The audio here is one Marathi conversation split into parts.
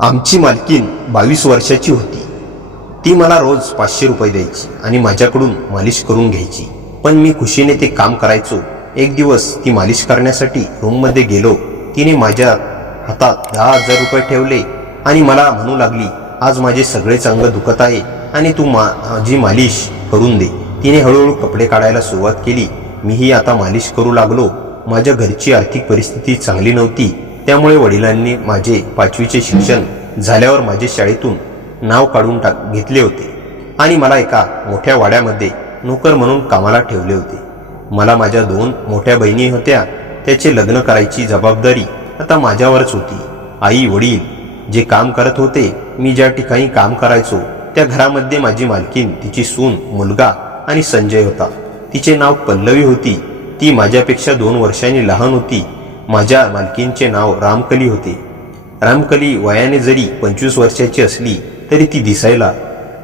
आमची मालकीन 22 वर्षाची होती. ती मला रोज 500 रुपये द्यायची आणि माझ्याकडून मालिश करून घ्यायची. पण मी खुशीने ते काम करायचो. एक दिवस ती मालिश करण्यासाठी रूममध्ये गेलो. तिने माझ्या हातात 10,000 रुपये ठेवले आणि मला म्हणू लागली, आज माझे सगळेच अंग दुखत आहे आणि तू माझी मालिश करून दे. तिने हळूहळू कपडे काढायला सुरुवात केली. मीही आता मालिश करू लागलो. माझ्या घरची आर्थिक परिस्थिती चांगली नव्हती. त्यामुळे वडिलांनी माझे 5वीचे शिक्षण झाल्यावर माझे शाळेतून नाव काढून घेतले होते आणि मला एका मोठ्या वाड्यामध्ये नोकर म्हणून कामाला ठेवले होते. मला माझ्या 2 मोठ्या बहिणी होत्या. त्याचे लग्न करायची जबाबदारी आता माझ्यावरच होती. आई वडील जे काम करत होते, मी ज्या ठिकाणी काम करायचो त्या घरामध्ये माझी मालकीन, तिची सून, मुलगा आणि संजय होता. तिचे नाव पल्लवी होती. ती माझ्यापेक्षा 2 वर्षांनी लहान होती. माझ्या मालकींचे नाव रामकली होते. रामकली वयाने जरी 25 वर्षाची असली तरी ती दिसायला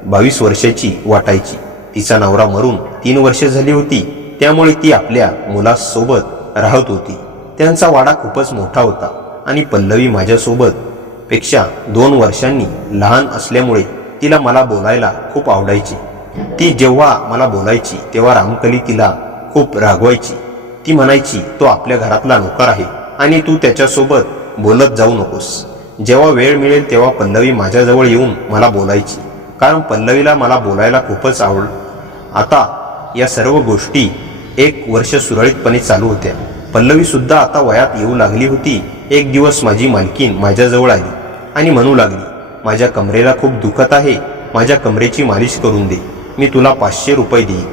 22 वर्षाची वाटायची. तिचा नवरा मरून 3 वर्ष झाली होती. त्यामुळे ती आपल्या मुलासोबत राहत होती. त्यांचा वाडा खूपच मोठा होता आणि पल्लवी माझ्यासोबत पेक्षा 2 वर्षांनी लहान असल्यामुळे तिला मला बोलायला खूप आवडायची. ती जेव्हा मला बोलायची तेव्हा रामकली तिला खूप रागवायची. ती म्हणायची, तो आपल्या घरातला नोकर आहे आणि तू त्याच्यासोबत बोलत जाऊ नकोस. जेव्हा वेळ मिळेल तेव्हा पल्लवी माझ्याजवळ येऊन मला बोलायची, कारण पल्लवीला मला बोलायला खूपच आवड. आता या सर्व गोष्टी 1 वर्ष सुरळीतपणे चालू होत्या. पल्लवी सुद्धा आता वयात येऊ लागली होती. एक दिवस माझी मालकीन माझ्याजवळ आली आणि म्हणू लागली, माझ्या कमरेला खूप दुखत आहे, माझ्या कमरेची मालिश करून दे, मी तुला 500 रुपये देईन.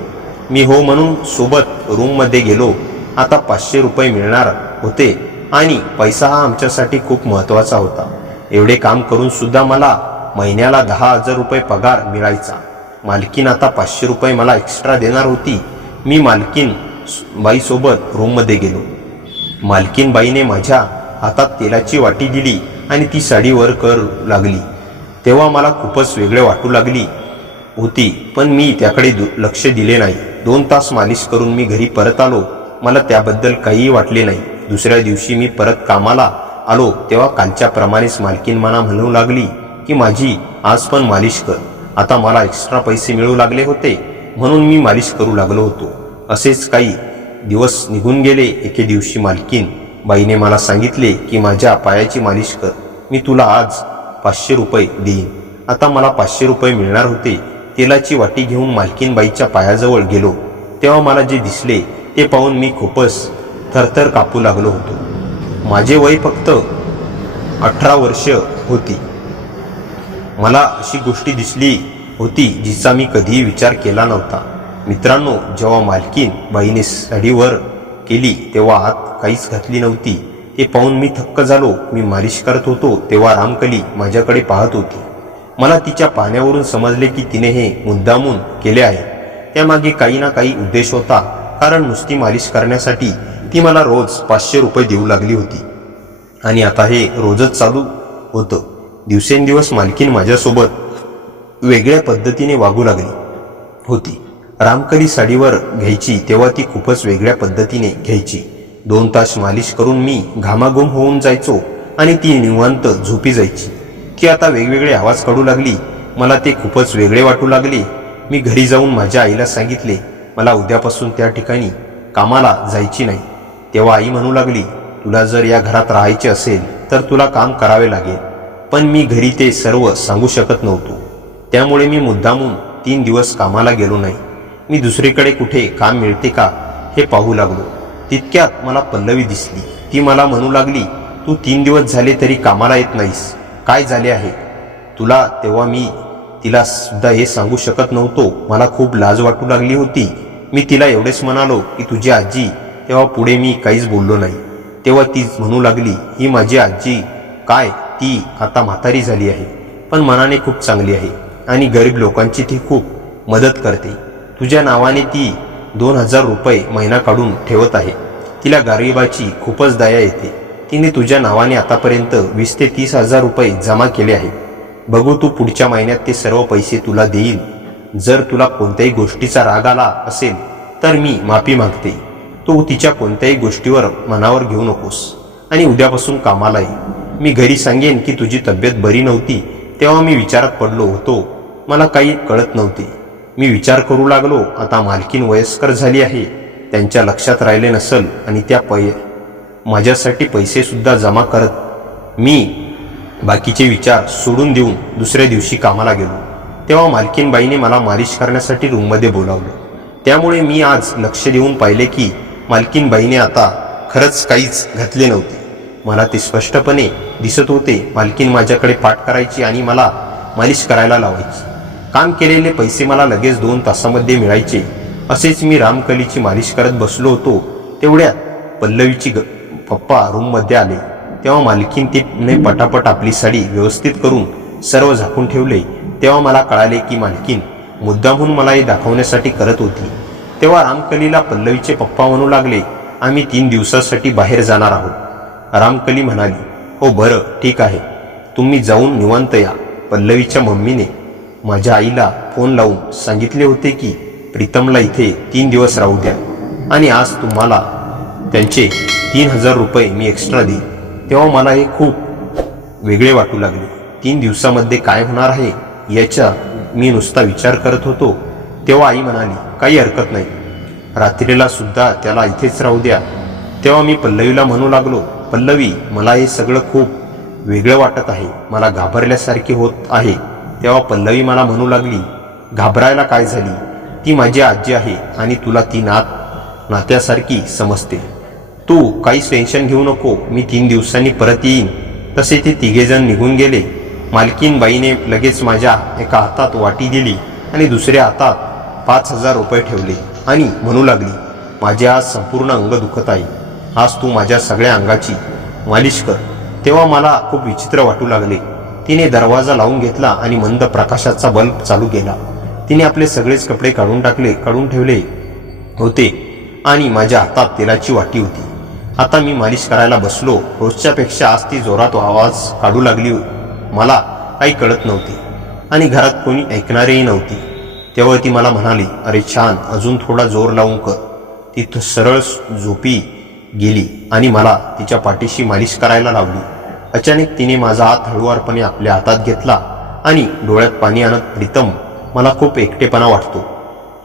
मी हो म्हणून सोबत रूममध्ये गेलो. आता 500 रुपये मिळणार होते आणि पैसा हा आमच्यासाठी खूप महत्त्वाचा होता. एवढे काम करून सुद्धा मला महिन्याला 10,000 रुपये पगार मिळायचा. मालकीन आता 500 रुपये मला एक्स्ट्रा देणार होती. मी मालकीन बाईसोबत रूममध्ये गेलो. मालकीन बाईने माझ्या हातात तेलाची वाटी दिली आणि ती साडी वर करू लागली. तेव्हा मला खूपच वेगळे वाटू लागली होती, पण मी त्याकडे लक्ष दिले नाही. 2 तास मालिश करून मी घरी परत आलो. मला त्याबद्दल काहीही वाटले नाही. दुसऱ्या दिवशी मी परत कामाला आलो तेव्हा कालच्या प्रमाणेच मालकीन मला म्हणू लागली की माझी आज पण मालिश कर. आता मला एक्स्ट्रा पैसे मिळू लागले होते म्हणून मी मालिश करू लागलो होतो. असेच काही दिवस निघून गेले. एके दिवशी मालकीन बाईने मला सांगितले की माझ्या पायाची मालिश कर, मी तुला आज 500 रुपये देईन. आता मला 500 रुपये मिळणार होते. तेलाची वाटी घेऊन मालकीन बाईच्या पायाजवळ गेलो तेव्हा मला जे दिसले ते पाहून मी खूपच थरथर कापू लागलो होतो. माझे वय फक्त 18 वर्ष होती. मला अशी गोष्ट दिसली होती जिचा मी कधीही विचार केला नव्हता. मित्रांनो, जेव्हा मालकीन बाईने साडीवर केली तेव्हा आत काहीच घातली नव्हती. ते पाहून मी थक्क झालो. मी मालिश करत होतो तेव्हा रामकली माझ्याकडे पाहत होती. मला तिच्या पाहण्यावरून समजले की तिने हे मुद्दामून केले आहे. त्यामागे काही ना काही उद्देश होता, कारण नुसती मालिश करण्यासाठी ती मला रोज 500 रुपये देऊ लागली होती आणि आता हे रोजच चालू होतं. दिवसेंदिवस मालकीन माझ्यासोबत वेगळ्या पद्धतीने वागू लागली होती. रामकली साडीवर घ्यायची तेव्हा ती खूपच वेगळ्या पद्धतीने घ्यायची. 2 तास मालिश करून मी घामाघूम होऊन जायचो आणि ती निवांत झोपी जायची. ती आता वेगवेगळे आवाज काढू लागली. मला ते खूपच वेगळे वाटू लागले. मी घरी जाऊन माझ्या आईला सांगितले, मला उद्यापासून त्या ठिकाणी कामाला जायची नाही. तेव्हा आई म्हणू लागली, तुला जर या घरात राहायचे असेल तर तुला काम करावे लागेल. पण मी घरी ते सर्व सांगू शकत नव्हतो. त्यामुळे मी मुद्दामून 3 दिवस कामाला गेलो नाही. मी दुसरीकडे कुठे काम मिळते का हे पाहू लागलो. तितक्यात मला पल्लवी दिसली. ती मला म्हणू लागली, तू 3 दिवस झाले तरी कामाला येत नाहीस, काय झाले आहे तुला? तेव्हा मी तिला सुद्धा हे सांगू शकत नव्हतो. मला खूप लाज वाटू लागली होती. मी तिला एवढेच म्हणालो की तुझी आजी. तेव्हा पुढे मी काहीच बोललो नाही. तेव्हा ती म्हणू लागली, ही माझी आजी काय, ती आता म्हातारी झाली आहे, पण मनाने खूप चांगली आहे आणि गरीब लोकांची ती खूप मदत करते. तुझ्या नावाने ती 2,000 रुपये महिना काढून ठेवत आहे. तिला गरिबाची खूपच दया येते. तिने तुझ्या नावाने आतापर्यंत 20 ते 30,000 रुपये जमा केले आहे. बघू, तू पुढच्या महिन्यात ते सर्व पैसे तुला देईल. जर तुला कोणत्याही गोष्टीचा राग आला असेल तर मी माफी मागते. तू तिच्या कोणत्याही गोष्टीवर मनावर घेऊ नकोस आणि उद्यापासून कामाला ये. मी घरी सांगेन की तुझी तब्येत बरी नव्हती तेव्हा मी विचारात पडलो होतो. मला काही कळत नव्हते. मी विचार करू लागलो, आता मालकीन वयस्कर झाली आहे, त्यांच्या लक्षात राहिले नसल आणि त्या माझ्यासाठी पैसे सुद्धा जमा करत. मी बाकीचे विचार सोडून देऊन दुसऱ्या दिवशी कामाला गेलो. तेव्हा मालकीनबाईने मला मालिश करण्यासाठी रूममध्ये बोलावलं. त्यामुळे मी आज लक्ष देऊन पाहिले की मालकीनबाईने आता खरंच काहीच घातले नव्हते. मला ते स्पष्टपणे दिसत होते. मालकीन माझ्याकडे पाठ करायची आणि मला मालिश करायला लावायची. काम केलेले पैसे मला लगेच 2 तासामध्ये मिळायचे. असेच मी रामकलीची मालिश करत बसलो होतो. तेवढ्यात पल्लवीची पप्पा रूममध्ये आले. तेव्हा मालकीन तिने पटापट आपली साडी व्यवस्थित करून सर्व झाकून ठेवले. तेव्हा मला कळाले की मालकीन मुद्दामहून मला हे दाखवण्यासाठी करत होती. तेव्हा रामकलीला पल्लवीचे पप्पा म्हणू लागले, आम्ही 3 दिवसासाठी बाहेर जाणार आहोत. रामकली म्हणाली, हो बरं ठीक आहे, तुम्ही जाऊन निवांत या. पल्लवीच्या मम्मीने माझ्या आईला फोन लावून सांगितले होते की प्रीतमला इथे 3 दिवस राहू द्या आणि आज तुम्हाला त्यांचे 3000 रुपये मी एक्स्ट्रा देईन. तेव्हा मला हे खूप वेगळे वाटू लागले. 3 दिवसामध्ये काय होणार आहे याचा मी नुसता विचार करत होतो. तेव्हा आई म्हणाली, काही हरकत नाही, रात्रीला सुद्धा त्याला इथेच राहू द्या. तेव्हा मी पल्लवीला म्हणू लागलो, पल्लवी मला हे सगळं खूप वेगळं वाटत आहे, मला घाबरल्यासारखे होत आहे. तेव्हा पल्लवी मला म्हणू लागली, घाबरायला काय झाली, ती माझी आजी आहे आणि तुला ती नात्यासारखी समजते. तू काहीच टेन्शन घेऊ नको, मी 3 दिवसांनी परत येईन. तसे ते 3 जण निघून गेले. मालकीनबाईने लगेच माझ्या एका हातात वाटी दिली आणि दुसऱ्या हातात 5000 रुपये ठेवले आणि म्हणू लागली, माझे आज संपूर्ण अंग दुखत आहे, आज तू माझ्या सगळ्या अंगाची मालिश कर. तेव्हा मला खूप विचित्र वाटू लागले. तिने दरवाजा लावून घेतला आणि मंद प्रकाशाचा बल्ब चालू केला. तिने आपले सगळेच कपडे काढून ठेवले होते आणि माझ्या हातात तेलाची वाटी होती. आता मी मालिश करायला बसलो. रोजच्यापेक्षा आज ती जोरात आवाज काढू लागली. मला काही कळत नव्हते आणि घरात कोणी ऐकणारेही नव्हती. तेव्हा ती मला म्हणाली, अरे छान, अजून थोडा जोर लावून कर. ती सरळ झोपी गेली आणि मला तिच्या पाठीशी मालिश करायला लावली. अचानक तिने माझा हात हळुवारपणे आपल्या हातात घेतला आणि डोळ्यात पाणी आणत, प्रीतम मला खूप एकटेपणा वाटतो.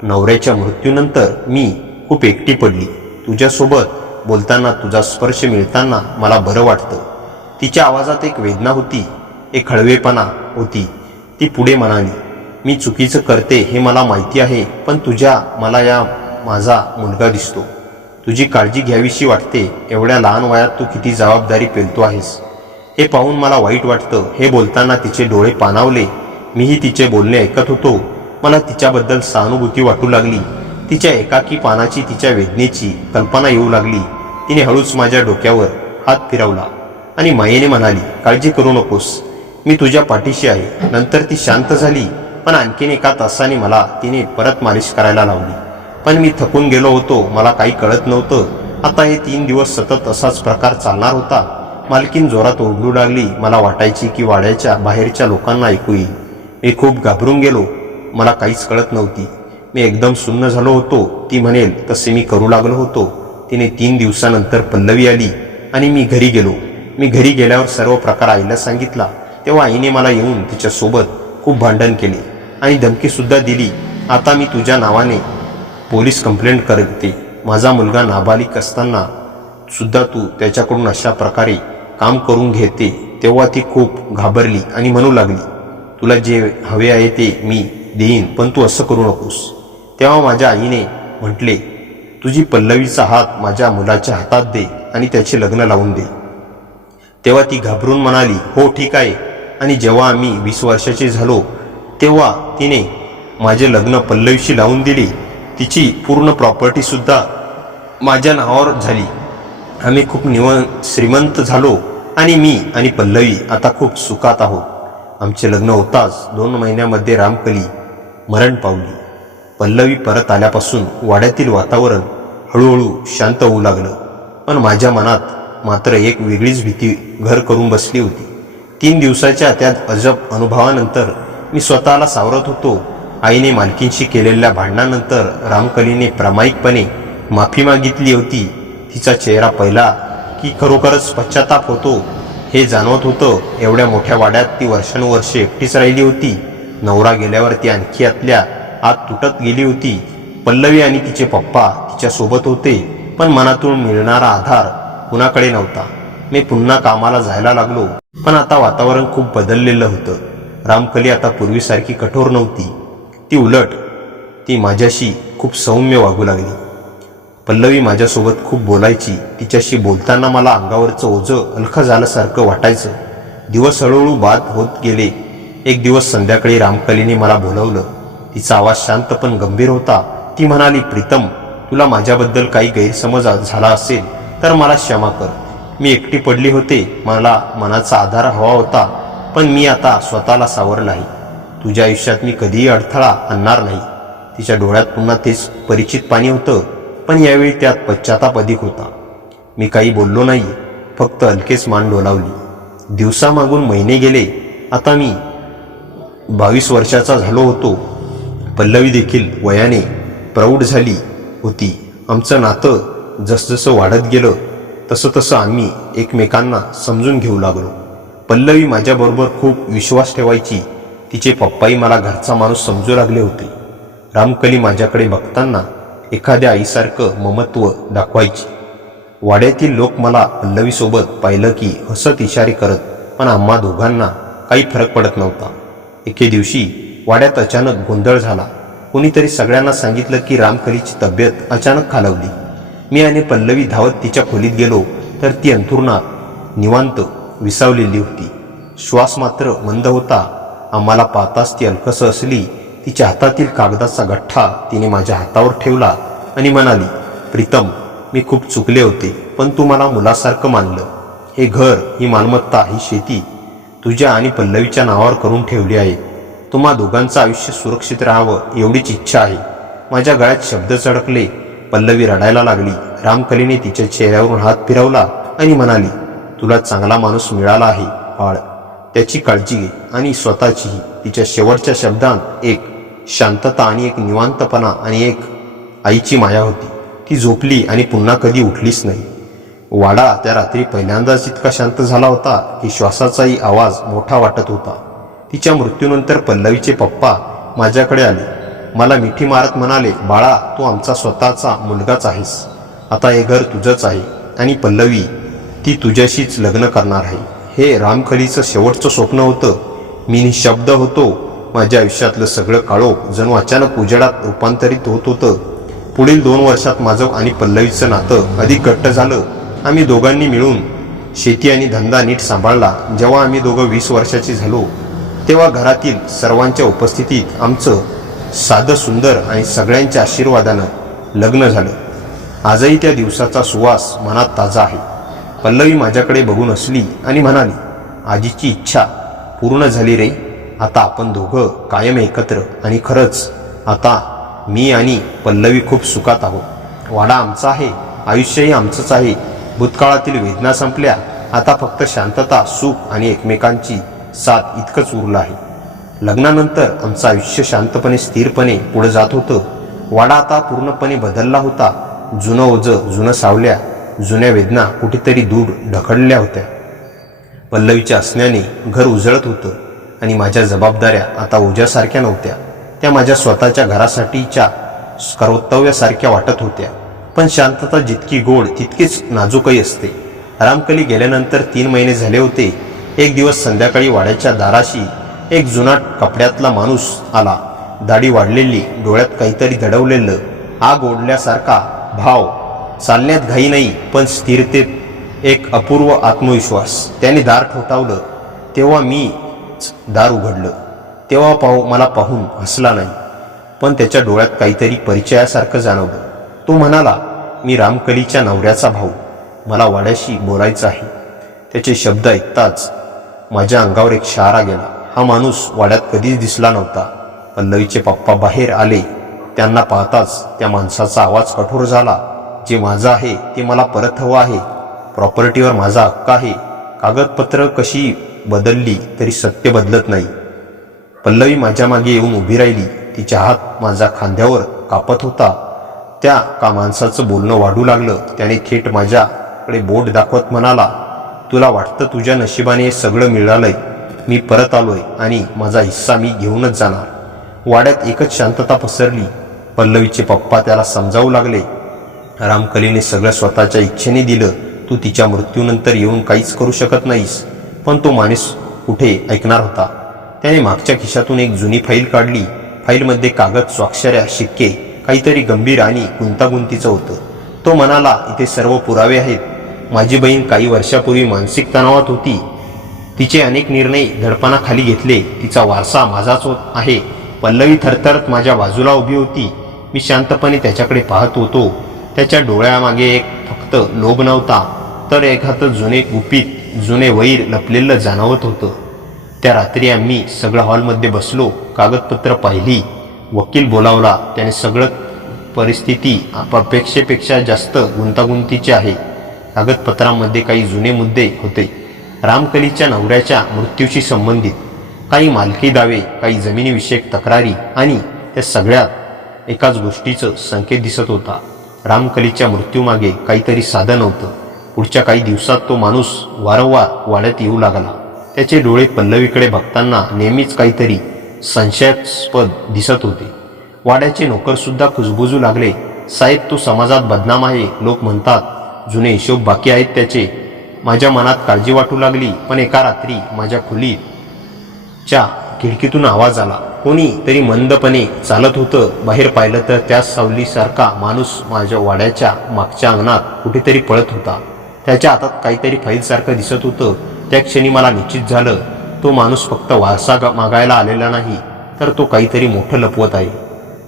नवऱ्याच्या मृत्यूनंतर मी खूप एकटी पडली. तुझ्यासोबत बोलताना, तुझा स्पर्श मिळताना मला बरं वाटतं. तिच्या आवाजात एक वेदना होती, एक हळवेपणा होती. ती पुढे म्हणाली, मी चुकीचं करते हे मला माहिती आहे, पण मला माझा मुलगा दिसतो. तुझी काळजी घ्यावीशी वाटते. एवढ्या लहान वयात तू किती जबाबदारी पेलतो आहेस हे पाहून मला वाईट वाटतं. हे बोलताना तिचे डोळे पाणावले. मीही तिचे बोलणे ऐकत होतो. मला तिच्याबद्दल सहानुभूती वाटू लागली. तिच्या एकाकी पानाची, तिच्या वेदनेची कल्पना येऊ लागली. तिने हळूच माझ्या डोक्यावर हात फिरवला आणि मायेने म्हणाली, काळजी करू नकोस, मी तुझ्या पाठीशी आहे. नंतर ती शांत झाली, पण आणखीन 1 तासाने मला तिने परत मालिश करायला लावली. पण मी थकून गेलो होतो. मला काही कळत नव्हतं. आता हे 3 दिवस सतत असाच प्रकार चालणार होता. मालकीन जोरात ओरडू लागली. मला वाटायची की वाड्याच्या बाहेरच्या लोकांना ऐकू येईल. मी खूप घाबरून गेलो. मला काहीच कळत नव्हती. मी एकदम सुन्न झालो होतो. ती म्हणेल तसे मी करू लागलो होतो. तिने 3 दिवसानंतर पल्लवी आली आणि मी घरी गेलो. मी घरी गेल्यावर सर्व प्रकार आईला सांगितला. तेव्हा आईने मला येऊन तिच्यासोबत खूप भांडण केले आणि धमकीसुद्धा दिली. आता मी तुझ्या नावाने पोलीस कंप्लेंट करते. माझा मुलगा नाबालिक असताना सुद्धा तू त्याच्याकडून अशा प्रकारे काम करून घेते. तेव्हा ती खूप घाबरली आणि म्हणू लागली, तुला जे हवे आहे ते मी देईन, पण तू असं करू नकोस. तेव्हा माझ्या आईने म्हटले, तुझी पल्लवीचा हात माझ्या मुलाच्या हातात दे आणि त्याचे लग्न लावून दे. तेव्हा ती घाबरून म्हणाली, हो ठीक आहे. आणि जेव्हा आम्ही 20 वर्षाचे झालो तेव्हा तिने माझे लग्न पल्लवीशी लावून दिली. तिची पूर्ण प्रॉपर्टी सुद्धा माझ्या नावावर झाली. आम्ही खूप श्रीमंत झालो आणि मी आणि पल्लवी आता खूप सुखात आहोत. आमचे लग्न होताच 2 महिन्यामध्ये रामकली मरण पावली. पल्लवी परत आल्यापासून वाड्यातील वातावरण हळूहळू शांत होऊ लागलं. पण माझ्या मनात मात्र एक वेगळीच भीती घर करून बसली होती. 3 दिवसाच्या त्या अजब अनुभवानंतर मी स्वतःला सावरत होतो. आईने मालकींशी केलेल्या भांडणानंतर रामकलीने प्रामाणिकपणे माफी मागितली होती. तिचा चेहरा पाहिला की खरोखरच पश्चाताप होतो. हे जाणवत होतं. एवढ्या मोठ्या वाड्यात ती वर्षानुवर्षे एकटीच राहिली होती. नवरा गेल्यावर ती आणखी आतल्या आत तुटत गेली होती. पल्लवी आणि तिचे पप्पा तिच्या सोबत होते, पण मनातून मिळणारा आधार कुणाकडे नव्हता. मी पुन्हा कामाला जायला लागलो, पण आता वातावरण खूप बदललेलं होतं. रामकली आता पूर्वीसारखी कठोर नव्हती. ती उलट ती माझ्याशी खूप सौम्य वागू लागली. पल्लवी माझ्यासोबत खूप बोलायची. तिच्याशी बोलताना मला अंगावरचं ओझं हलकं झाल्यासारखं वाटायचं. दिवस हळूहळू बाद होत गेले. एक दिवस संध्याकाळी रामकलीने मला बोलवलं. तिचा आवाज शांत पण गंभीर होता. ती म्हणाली, प्रीतम, तुला माझ्याबद्दल काही गैरसमज झाला असेल तर मला क्षमा कर. मी एकटी पडली होते. मला मनाचा आधार हवा होता, पण मी आता स्वतःला सावरलं आहे. तुझ्या आयुष्यात मी कधीही अडथळा आणणार नाही. तिच्या डोळ्यात पुन्हा तेच परिचित पाणी होतं, पण यावेळी त्यात पश्चाताप अधिक होता. मी काही बोललो नाही, फक्त हलकेच मान डोलावली. दिवसामागून महिने गेले. आता मी 22 वर्षाचा झालो होतो. पल्लवी देखील वयाने प्रौढ झाली होती. आमचं नातं जसजसं वाढत गेलं तसं तसं आम्ही एकमेकांना समजून घेऊ लागलो. पल्लवी माझ्याबरोबर खूप विश्वास ठेवायची. तिचे पप्पाही मला घरचा माणूस समजू लागले होते. रामकली माझ्याकडे बघताना एखाद्या आईसारखं ममत्व दाखवायची. वाड्यातील लोक मला पल्लवीसोबत पाहिलं की हसत इशारे करत, पण आम्हा दोघांना काही फरक पडत नव्हता. एके दिवशी वाड्यात अचानक गोंधळ झाला. कोणीतरी सगळ्यांना सांगितलं की रामकलीची तब्येत अचानक खालावली. मी आणि पल्लवी धावत तिच्या खोलीत गेलो तर ती अंथरुणात निवांत विसावलेली होती. श्वास मात्र मंद होता. आम्हाला पाहताच ती अलकस असली. तिच्या हातातील कागदाचा गठ्ठा तिने माझ्या हातावर ठेवला आणि म्हणाली, प्रीतम, मी खूप चुकले होते, पण तू मला मुलासारखं मानलं. हे घर, ही मालमत्ता, ही शेती तुझ्या आणि पल्लवीच्या नावावर करून ठेवली आहे. तुम्हा दोघांचं आयुष्य सुरक्षित राहावं एवढीच इच्छा आहे. माझ्या गळ्यात शब्द चढकले. पल्लवी रडायला लागली. रामकलीने तिच्या चेहऱ्यावरून हात फिरवला आणि म्हणाली, तुला चांगला माणूस मिळाला आहे बाळ. त्याची काळजी घे आणि स्वतःचीही. तिच्या शेवटच्या शब्दांत एक शांतता आणि एक निवांतपणा आणि एक आईची माया होती. ती झोपली आणि पुन्हा कधी उठलीच नाही. वाडा त्या रात्री पहिल्यांदाच इतका शांत झाला होता की श्वासाचाही आवाज मोठा वाटत होता. तिच्या मृत्यूनंतर पल्लवीचे पप्पा माझ्याकडे आले. मला मिठी मारत म्हणाले, बाळा, तू आमचा स्वतःचा मुलगाच आहेस. आता हे घर तुझंच आहे आणि पल्लवी, ती तुझ्याशीच लग्न करणार आहे. हे रामकलीचं शेवटचं स्वप्न होतं. मी निशब्द होतो. माझ्या आयुष्यातलं सगळं काळोख जणू अचानक उजेडात रूपांतरित होत होतं. पुढील 2 वर्षात माझं आणि पल्लवीचं नातं अधिक घट्ट झालं. आम्ही दोघांनी मिळून शेती आणि धंदा नीट सांभाळला. जेव्हा आम्ही दोघं 20 वर्षाची झालो तेव्हा घरातील सर्वांच्या उपस्थितीत आमचं साधं सुंदर आणि सगळ्यांच्या आशीर्वादानं लग्न झालं. आजही त्या दिवसाचा सुवास मनात ताजा आहे. पल्लवी माझ्याकडे बघून हसली आणि म्हणाली, आजीची इच्छा पूर्ण झाली रे. आता आपण दोघं कायम एकत्र. आणि खरंच आता मी आणि पल्लवी खूप सुखात आहोत. वाडा आमचा आहे, आयुष्यही आमचंच आहे. भूतकाळातील वेदना संपल्या. आता फक्त शांतता, सुख आणि एकमेकांची साथ इतकंच उरलं आहे. लग्नानंतर आमचं आयुष्य शांतपणे, स्थिरपणे पुढे जात होतं. वाडा आता पूर्णपणे बदलला होता. जुनं ओझं, जुनं सावल्या, जुन्या वेदना कुठेतरी दूर ढकलल्या होत्या. पल्लवीच्या असण्याने घर उजळत होतं आणि माझ्या जबाबदाऱ्या आता ओझ्यासारख्या नव्हत्या. त्या माझ्या स्वतःच्या घरासाठीच्या कर्तव्यासारख्या वाटत होत्या. पण शांतता जितकी गोड तितकीच नाजूकही असते. रामकली गेल्यानंतर 3 महिने झाले होते. एक दिवस संध्याकाळी वाड्याच्या दाराशी एक जुनाट कपड्यातला माणूस आला. दाढी वाढलेली, डोळ्यात काहीतरी दडवलेलं, आग ओढल्यासारखा भाव. चालण्यात घाई नाही, पण स्थिरतेत एक अपूर्व आत्मविश्वास. त्याने दार ठोठावलं. तेव्हा मीच दार उघडलं. तेव्हा मला पाहून हसला नाही, पण त्याच्या डोळ्यात काहीतरी परिचयासारखं जाणवलं. तो म्हणाला, मी रामकलीच्या नवऱ्याचा भाऊ. मला वाड्याशी बोलायचं आहे. त्याचे शब्द ऐकताच माझ्या अंगावर एक शहारा गेला. हा माणूस वाड्यात कधीच दिसला नव्हता. पल्लवीचे पप्पा बाहेर आले. त्यांना पाहताच त्या माणसाचा आवाज कठोर झाला, जे माझं आहे ते मला परत हवं आहे. प्रॉपर्टीवर माझा हक्क आहे. कागदपत्र कशी बदलली तरी सत्य बदलत नाही. पल्लवी माझ्या मागे येऊन उभी राहिली. तिचा हात माझ्या खांद्यावर कापत होता. त्या माणसाचं बोलणं वाढू लागलं. त्याने थेट माझ्याकडे बोट दाखवत म्हणाला, तुला वाटतं तुझ्या नशिबाने हे सगळं मिळालंय. मी परत आलोय आणि माझा हिस्सा मी घेऊनच जाणार. वाड्यात एकच शांतता पसरली. पल्लवीचे पप्पा त्याला समजावू लागले. रामकलीने सगळं स्वतःच्या इच्छेने दिलं. तू तिच्या मृत्यूनंतर येऊन काहीच करू शकत नाहीस. पण तो माणूस कुठे ऐकणार होता. त्याने मागच्या खिशातून एक जुनी फाईल काढली. फाईलमध्ये कागद, स्वाक्षऱ्या, शिक्के, काहीतरी गंभीर आणि गुंतागुंतीचं होतं. तो म्हणाला, इथे सर्व पुरावे आहेत. माझी बहीण काही वर्षापूर्वी मानसिक तणावात होती. तिचे अनेक निर्णय दडपणाखाली घेतले. तिचा वारसा माझाच आहे. पल्लवी थरथरत माझ्या बाजूला उभी होती. मी शांतपणे त्याच्याकडे पाहत होतो. त्याच्या डोळ्यामागे एक फक्त लोभ नव्हता, तर एखादं जुने गुपित, जुने वैर लपलेलं जाणवत होतं. त्या रात्री आम्ही सगळं हॉलमध्ये बसलो. कागदपत्र पाहिली. वकील बोलावला. त्याने सगळं परिस्थिती अपेक्षेपेक्षा जास्त गुंतागुंतीची आहे. कागदपत्रांमध्ये काही जुने मुद्दे होते. रामकलीच्या नवऱ्याच्या मृत्यूशी संबंधित काही मालकी दावे, काही जमिनीविषयक तक्रारी आणि त्या सगळ्यात एकाच गोष्टीचं संकेत दिसत होता. रामकलीच्या मृत्यूमागे काहीतरी साधन होतं. पुढच्या काही दिवसात तो माणूस वारंवार वाड्यात येऊ लागला. त्याचे डोळे पल्लवीकडे बघताना नेहमीच काहीतरी संशयास्पद दिसत होते. वाड्याचे नोकरसुद्धा कुजबुजू लागले. साहेब, तो समाजात बदनाम आहे. लोक म्हणतात, जुने हिशोब बाकी आहेत त्याचे. माझ्या मनात काळजी वाटू लागली. पण एका रात्री माझ्या खोलीच्या खिडकीतून आवाज आला. कोणी तरी मंदपणे चालत होतं. बाहेर पाहिलं तर त्या सावलीसारखा माणूस माझ्या वाड्याच्या मागच्या अंगणात कुठेतरी पळत होता. त्याच्या हातात काहीतरी फाईलसारखं दिसत होतं. त्या क्षणी मला निश्चित झालं, तो माणूस फक्त वारसा मागायला आलेला नाही, तर तो काहीतरी मोठं लपवत आहे.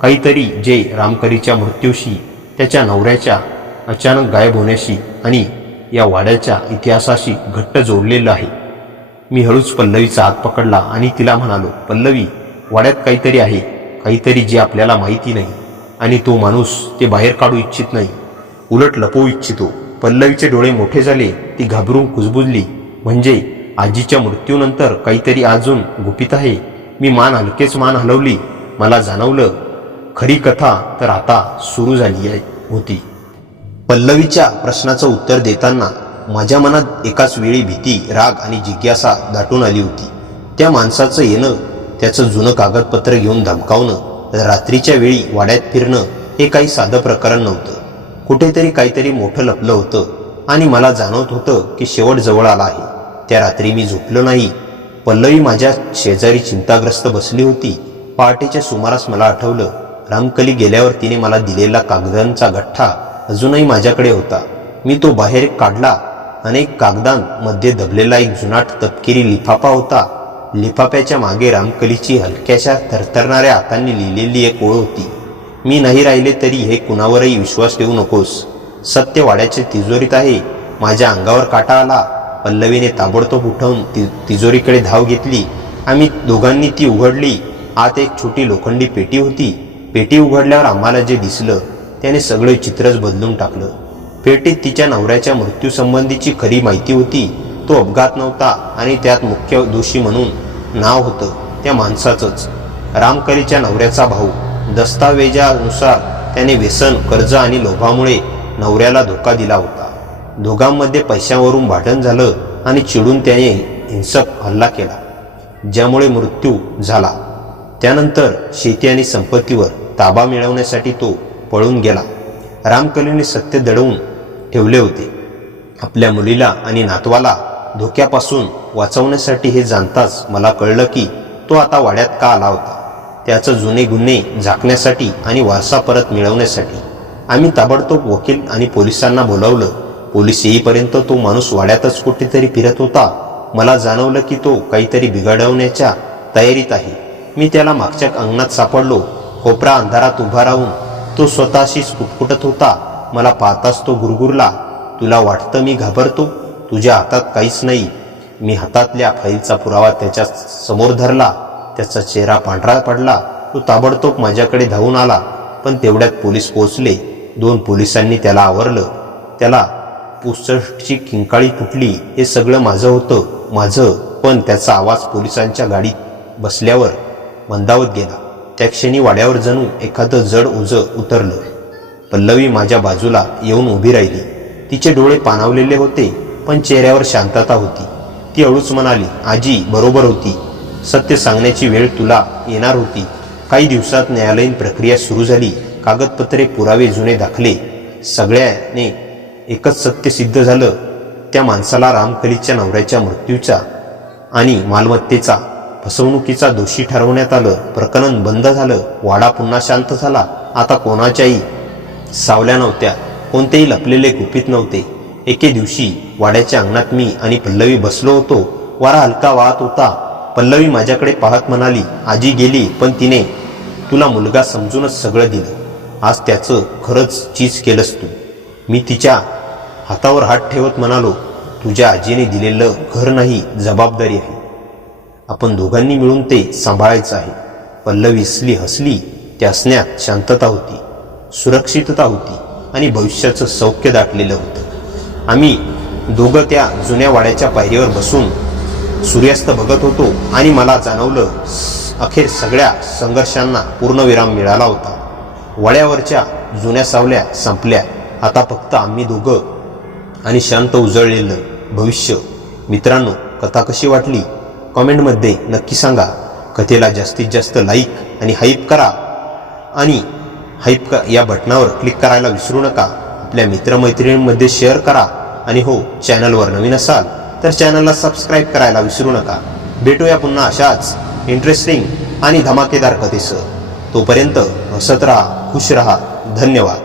काहीतरी जे रामकलीच्या मृत्यूशी, त्याच्या नवऱ्याच्या अचानक गायब होण्याशी आणि या वाड्याच्या इतिहासाशी घट्ट जोडलेलं आहे. मी हळूच पल्लवीचा हात पकडला आणि तिला म्हणालो, पल्लवी, वाड्यात काहीतरी आहे. काहीतरी जे आपल्याला माहिती नाही. आणि तो माणूस ते बाहेर काढू इच्छित नाही, उलट लपवू इच्छितो. पल्लवीचे डोळे मोठे झाले. ती घाबरून कुजबुजली. म्हणजे आजीच्या मृत्यूनंतर काहीतरी अजून गुपित आहे. मी मान हलवली. मला जाणवलं, खरी कथा तर आता सुरू झाली होती. पल्लवीच्या प्रश्नाचं उत्तर देताना माझ्या मनात एकाच वेळी भीती, राग आणि जिज्ञासा दाटून आली होती. त्या माणसाचं येणं, त्याचं जुनं कागदपत्र घेऊन धमकावणं, रात्रीच्या वेळी वाड्यात फिरणं हे काही साधं प्रकरण नव्हतं. कुठेतरी काहीतरी मोठं लपलं होतं आणि मला जाणवत होतं की शेवट जवळ आला आहे. त्या रात्री मी झोपलो नाही. पल्लवी माझ्या शेजारी चिंताग्रस्त बसली होती. पहाटेच्या सुमारास मला आठवलं, रामकली गेल्यावर तिने मला दिलेला कागदांचा गठ्ठा अजूनही माझ्याकडे होता. मी तो बाहेर काढला. अनेक कागदांमध्ये दबलेला एक जुनाट तपकिरी लिफाफा होता. लिफाफ्याच्या मागे रामकलीची हलक्याशा थरथरणाऱ्या हातांनी लिहिलेली एक ओळ होती. मी नाही राहिले तरी हे कुणावरही विश्वास ठेवू नकोस. सत्य वाड्याच्या तिजोरीत आहे. माझ्या अंगावर काटा आला. पल्लवीने ताबडतोब उठवून तिजोरीकडे धाव घेतली. आम्ही दोघांनी ती उघडली. आत एक छोटी लोखंडी पेटी होती. पेटी उघडल्यावर आम्हाला जे दिसलं त्याने सगळे चित्रच बदलून टाकलं. पेटीत तिच्या नवऱ्याच्या मृत्यूसंबंधीची खरी माहिती होती. तो अपघात नव्हता आणि त्यात मुख्य दोषी म्हणून नाव होतं त्या माणसाचंच, रामकलीच्या नवऱ्याचा भाऊ. दस्तावेजानुसार त्याने व्यसन, कर्ज आणि लोभामुळे नवऱ्याला धोका दिला होता. दोघांमध्ये पैशावरून भांडण झालं आणि चिडून त्याने हिंसक हल्ला केला, ज्यामुळे मृत्यू झाला. त्यानंतर शेती आणि संपत्तीवर ताबा मिळवण्यासाठी तो पळून गेला. रामकलीने सत्य दडवून ठेवले होते. आपल्या मुलीला आणि नातवाला धोक्यापासून वाचवण्यासाठी. हे जाणताच मला कळलं की तो आता वाड्यात का आला होता. त्याचं जुने गुन्हे झाकण्यासाठी आणि वारसा परत मिळवण्यासाठी. आम्ही ताबडतोब वकील आणि पोलिसांना बोलावलं. पोलीस येईपर्यंत तो माणूस वाड्यातच कुठेतरी फिरत होता. मला जाणवलं की तो काहीतरी बिघडवण्याच्या तयारीत आहे. मी त्याला मागच्या अंगणात सापडलो. कोपरा अंधारात उभा राहून तो स्वतःशीच पुटपुटत होता. मला पाहताच तो गुरगुरला, तुला वाटतं मी घाबरतो? तुझ्या हातात काहीच नाही. मी हातातल्या फाईलचा पुरावा त्याच्या समोर धरला. त्याचा चेहरा पांढरा पडला. तो ताबडतोब माझ्याकडे धावून आला. पण तेवढ्यात पोलीस पोहोचले. 2 पोलिसांनी त्याला आवरलं. त्याला पुसटची किंकाळी फुटली. हे सगळं माझं होतं, माझं. पण त्याचा आवाज पोलिसांच्या गाडीत बसल्यावर मंदावत गेला. त्या क्षणी वाड्यावर जणू एखादं जड ओझं उतरलं. पल्लवी माझ्या बाजूला येऊन उभी राहिली. तिचे डोळे पाणावलेले होते. पण चेहऱ्यावर शांतता होती. ती हळूच म्हणाली, आजी बरोबर होती. सत्य सांगण्याची वेळ तुला येणार होती. काही दिवसात न्यायालयीन प्रक्रिया सुरू झाली. कागदपत्रे, पुरावे, जुने दाखले सगळ्याने एकच सत्य सिद्ध झालं. त्या माणसाला रामकलीच्या नवऱ्याच्या मृत्यूचा आणि मालमत्तेचा फसवणुकीचा दोषी ठरवण्यात आलं. प्रकरण बंद झालं. वाडा पुन्हा शांत झाला. आता कोणाच्याही सावल्या नव्हत्या. कोणतेही लपलेले गुपित नव्हते. एके दिवशी वाड्याच्या अंगणात मी आणि पल्लवी बसलो होतो. वारा हलका वाहत होता. पल्लवी माझ्याकडे पाहत म्हणाली, आजी गेली पण तिने तुला मुलगा समजूनच सगळं दिलं. आज त्याचं खरंच चीज केलंस तू. मी तिच्या हातावर हात ठेवत म्हणालो, तुझ्या आजीने दिलेलं घर नाही, जबाबदारी आहे. आपण दोघांनी मिळून ते सांभाळायचं आहे. पल्लवी हसली. त्या हसण्यात शांतता होती, सुरक्षितता होती आणि भविष्याचं सौख्य दाटलेलं होतं. आम्ही दोघं त्या जुन्या वाड्याच्या पायरीवर बसून सूर्यास्त बघत होतो आणि मला जाणवलं अखेर सगळ्या संघर्षांना पूर्णविराम मिळाला होता. वाड्यावरच्या जुन्या सावल्या संपल्या. आता फक्त आम्ही दोघं आणि शांत उजळलेलं भविष्य. मित्रांनो, कथा कशी वाटली कमेंटमध्ये नक्की सांगा. कथेला जास्तीत जास्त लाईक आणि हाईप करा आणि या बटनावर क्लिक करायला विसरू नका. आपल्या मित्रमैत्रिणींमध्ये शेअर करा आणि हो, चॅनलवर नवीन असाल तर चॅनलला सबस्क्राईब करायला विसरू नका. भेटूया पुन्हा अशाच इंटरेस्टिंग आणि धमाकेदार कथेसह. तोपर्यंत हसत राहा, खुश राहा. धन्यवाद.